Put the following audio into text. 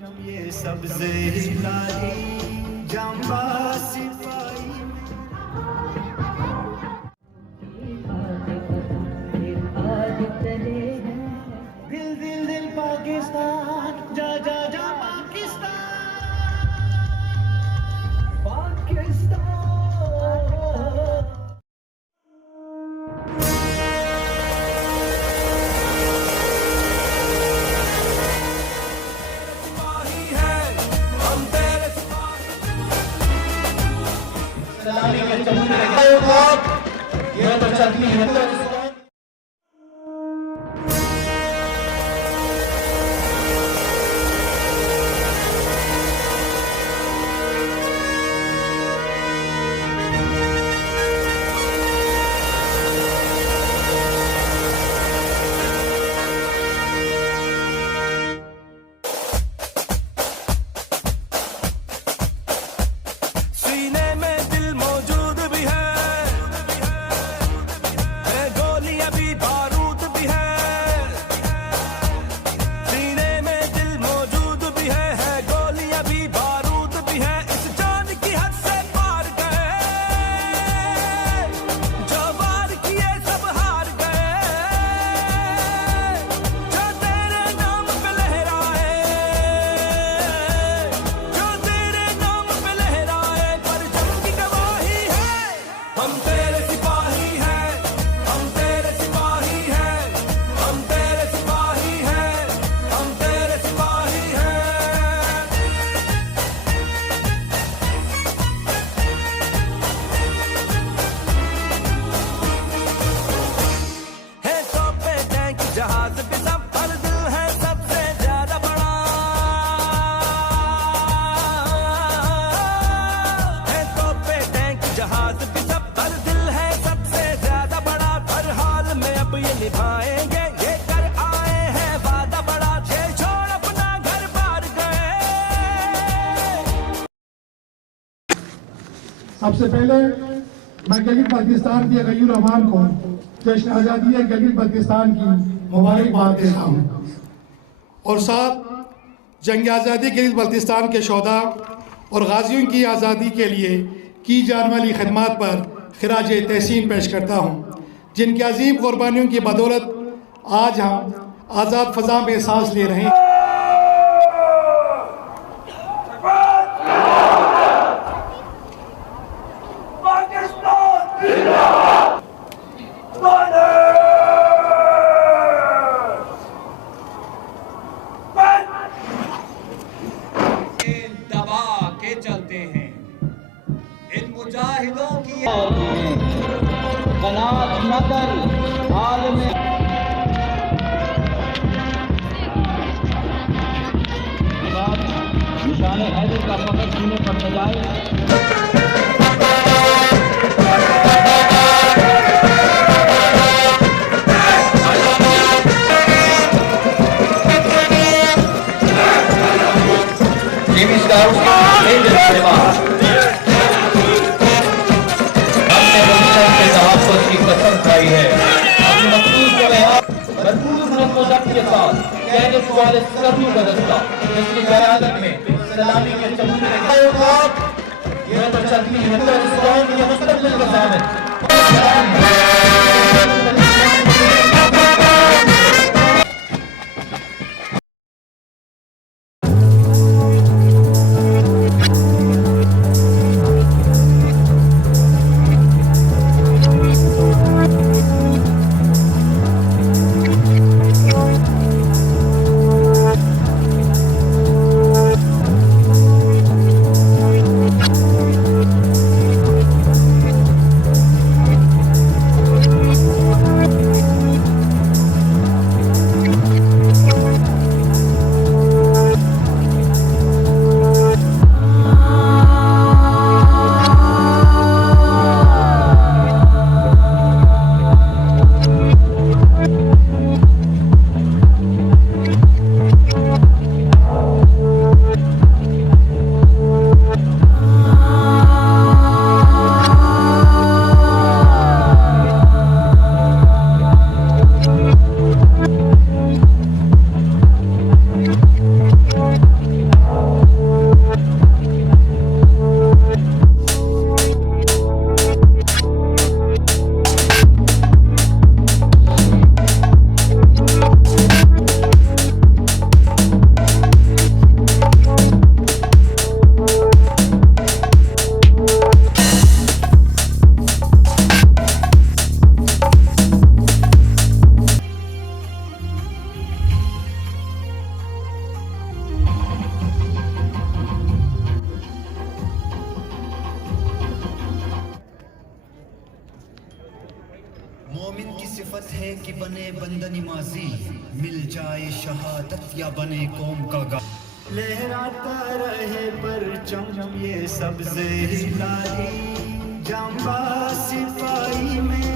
ये सबसे हिलाली जंबा सिपाही दिल दिल दिल पाकिस्तान जा जा जा पाकिस्तान पाकिस्तान ये तो चलती है सबसे पहले मैं गिलगित बल्तिस्तान के गयूर रहमान को जश्न आज़ादी गिलगित बल्तिस्तान की मुबारकबाद देता हूँ और साथ जंग आज़ादी गिलगित बल्तिस्तान के शोधा और गाजियों की आज़ादी के लिए की जाने वाली खदमात पर खिराज तहसीन पेश करता हूँ, जिनकी अजीम कुर्बानियों की बदौलत आज हम आज़ाद फ़ज़ा में सांस ले रहे हैं। चलते हैं इन मुजाहिदों की कनात मदर हाल में निशान हैदर का पकड़ सीने पर सजाए। हमने बलूचिस्तान के तहफ़्फ़ुज़ की कसम खाई है, अपने मखसूस भरपूर नज़्म-ओ-ज़ब्त के साथ कहने वाले कर्मियों का दस्ता जिसकी क़यादत में सलामी के चमूरे ये तो चलती है हिंदुस्तान के मुस्तक़बिल का ज़ामिन। मोमिन की सिफत है कि बने बंदा नमाजी, मिल जाए शहादत या बने कौम का गा। लहराता रहे परचम ये सब्ज़े हिलाली, जांबा सिपाही में